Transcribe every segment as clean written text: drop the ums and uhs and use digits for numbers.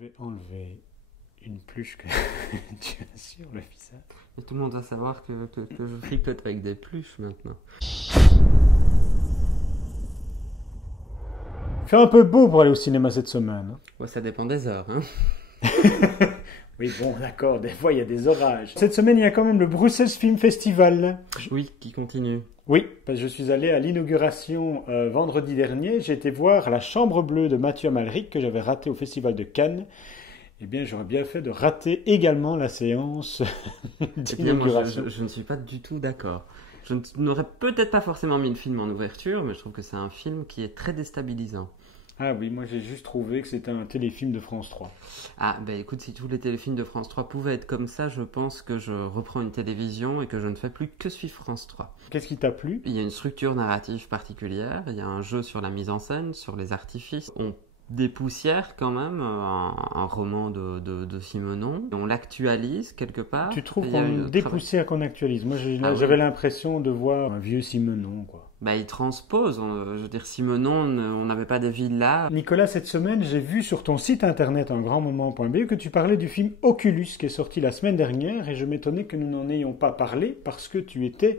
vais enlever une pluche que tu as sur le visage. Et tout le monde va savoir que je fricote avec des pluches maintenant. Il fait un peu beau pour aller au cinéma cette semaine. Ouais, ça dépend des heures, hein. Oui, bon, d'accord, des fois il y a des orages. Cette semaine, il y a quand même le Brussels Film Festival. Oui, qui continue. Oui, parce que je suis allé à l'inauguration vendredi dernier. J'ai été voir La Chambre Bleue de Mathieu Amalric que j'avais raté au Festival de Cannes. Eh bien, j'aurais bien fait de rater également la séance d'inauguration. Je ne suis pas du tout d'accord. Je n'aurais peut-être pas forcément mis le film en ouverture, mais je trouve que c'est un film qui est très déstabilisant. Ah oui, moi j'ai juste trouvé que c'était un téléfilm de France 3. Ah, ben écoute, si tous les téléfilms de France 3 pouvaient être comme ça, je pense que je reprends une télévision et que je ne fais plus que suivre France 3. Qu'est-ce qui t'a plu? Il y a une structure narrative particulière, il y a un jeu sur la mise en scène, sur les artifices. On dépoussière quand même un roman de Simenon. On l'actualise quelque part. Tu trouves qu'on dépoussière, qu'on actualise? Moi j'avais l'impression de voir un vieux Simenon, quoi. Bah, il transpose. Je veux dire, Simenon, on n'avait pas de villa. Nicolas, cette semaine, j'ai vu sur ton site internet ungrandmoment.be que tu parlais du film Oculus qui est sorti la semaine dernière et je m'étonnais que nous n'en ayons pas parlé parce que tu étais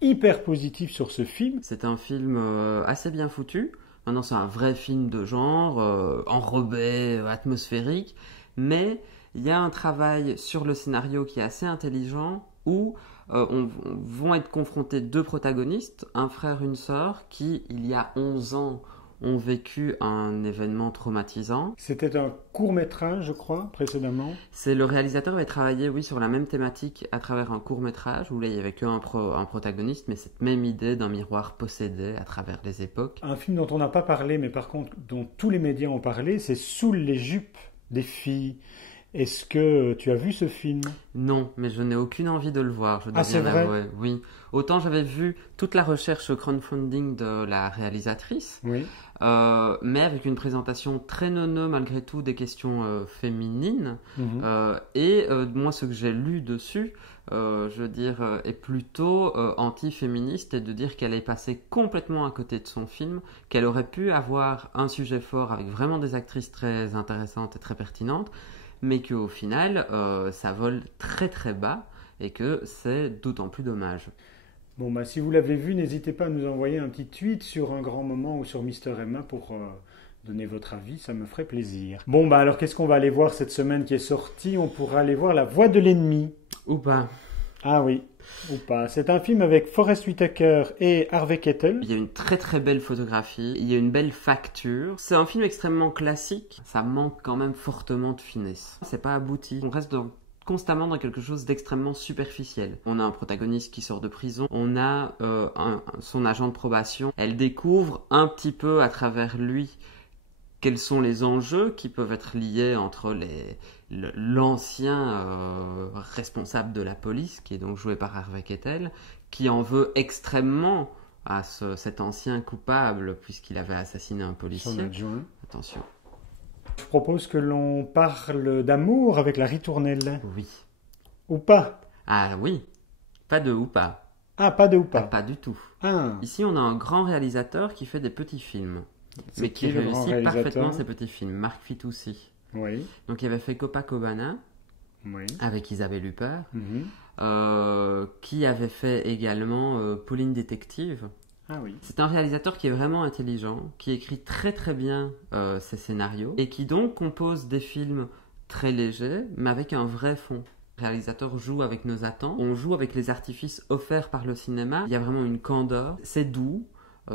hyper positif sur ce film. C'est un film assez bien foutu. Maintenant, c'est un vrai film de genre, enrobé, atmosphérique, mais il y a un travail sur le scénario qui est assez intelligent où vont être confrontés deux protagonistes, un frère, une sœur, qui, il y a 11 ans, ont vécu un événement traumatisant. C'était un court-métrage, je crois, précédemment. C'est le réalisateur avait travaillé, oui, sur la même thématique à travers un court-métrage, où là, il n'y avait qu'un protagoniste, mais cette même idée d'un miroir possédé à travers les époques. Un film dont on n'a pas parlé, mais par contre, dont tous les médias ont parlé, c'est Sous les jupes des filles. Est-ce que tu as vu ce film? Non, mais je n'ai aucune envie de le voir. Je dois c'est bien vrai? l'avouer. Oui. Autant j'avais vu toute la recherche crowdfunding de la réalisatrice, oui. Mais avec une présentation très neuneu malgré tout des questions féminines. Moi, ce que j'ai lu dessus, je veux dire, est plutôt anti-féministe et de dire qu'elle est passée complètement à côté de son film, qu'elle aurait pu avoir un sujet fort avec vraiment des actrices très intéressantes et très pertinentes, mais qu'au final, ça vole très très bas et que c'est d'autant plus dommage. Bon, bah, si vous l'avez vu, n'hésitez pas à nous envoyer un petit tweet sur Un Grand Moment ou sur Mister Emma pour donner votre avis, ça me ferait plaisir. Bon, bah alors qu'est-ce qu'on va aller voir cette semaine qui est sortie? On pourra aller voir La Voix de l'ennemi. Ou pas. Ah oui, ou pas. C'est un film avec Forest Whitaker et Harvey Keitel. Il y a une très très belle photographie, il y a une belle facture. C'est un film extrêmement classique, ça manque quand même fortement de finesse. C'est pas abouti, on reste constamment dans quelque chose d'extrêmement superficiel. On a un protagoniste qui sort de prison, on a son agent de probation. Elle découvre un petit peu à travers lui quels sont les enjeux qui peuvent être liés entre l'ancien responsable de la police, qui est donc joué par Harvey Keitel, qui en veut extrêmement à cet ancien coupable, puisqu'il avait assassiné un policier. Son adjoint. Attention. Je propose que l'on parle d'amour avec la ritournelle. Oui. Ou pas? Ah oui. Pas de ou pas. Ah, pas de ou pas? Pas du tout. Ah. Ici, on a un grand réalisateur qui fait des petits films. Mais qui réussit parfaitement ses petits films. Marc Fitoussi. Oui. Donc il avait fait Copacabana avec Isabelle Huppert, qui avait fait également Pauline Détective. Ah oui. C'est un réalisateur qui est vraiment intelligent, qui écrit très très bien ses scénarios et qui donc compose des films très légers mais avec un vrai fond. Le réalisateur joue avec nos attentes, on joue avec les artifices offerts par le cinéma. Il y a vraiment une candeur, c'est doux,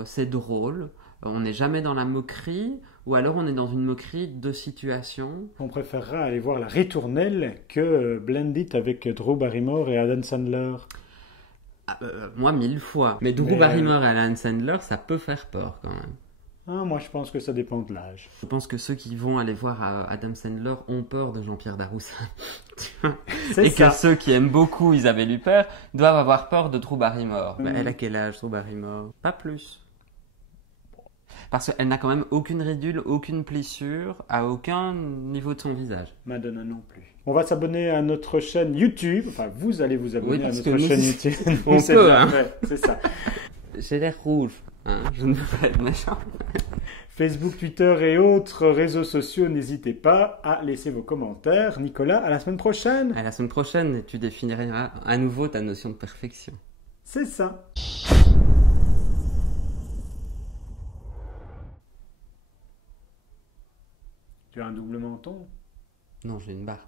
c'est drôle. On n'est jamais dans la moquerie, ou alors on est dans une moquerie de situation. On préférera aller voir La Ritournelle que Blended avec Drew Barrymore et Adam Sandler. Moi, 1000 fois. Mais Drew Barrymore et Adam Sandler, ça peut faire peur quand même. Ah, moi, je pense que ça dépend de l'âge. Je pense que ceux qui vont aller voir Adam Sandler ont peur de Jean-Pierre Daroussin. Et que ceux qui aiment beaucoup Isabelle Huppert doivent avoir peur de Drew Barrymore. Mais elle a quel âge, Drew Barrymore? Pas plus. Parce qu'elle n'a quand même aucune ridule, aucune plissure, à aucun niveau de son visage. Madonna non plus. On va s'abonner à notre chaîne YouTube. Enfin, vous allez vous abonner à notre chaîne YouTube. On peut, hein. C'est ça. J'ai l'air rouge. Hein, je ne veux pas être méchant. Facebook, Twitter et autres réseaux sociaux, n'hésitez pas à laisser vos commentaires. Nicolas, à la semaine prochaine. À la semaine prochaine, tu définiras à nouveau ta notion de perfection. C'est ça. Tu as un double menton? Non, j'ai une barbe.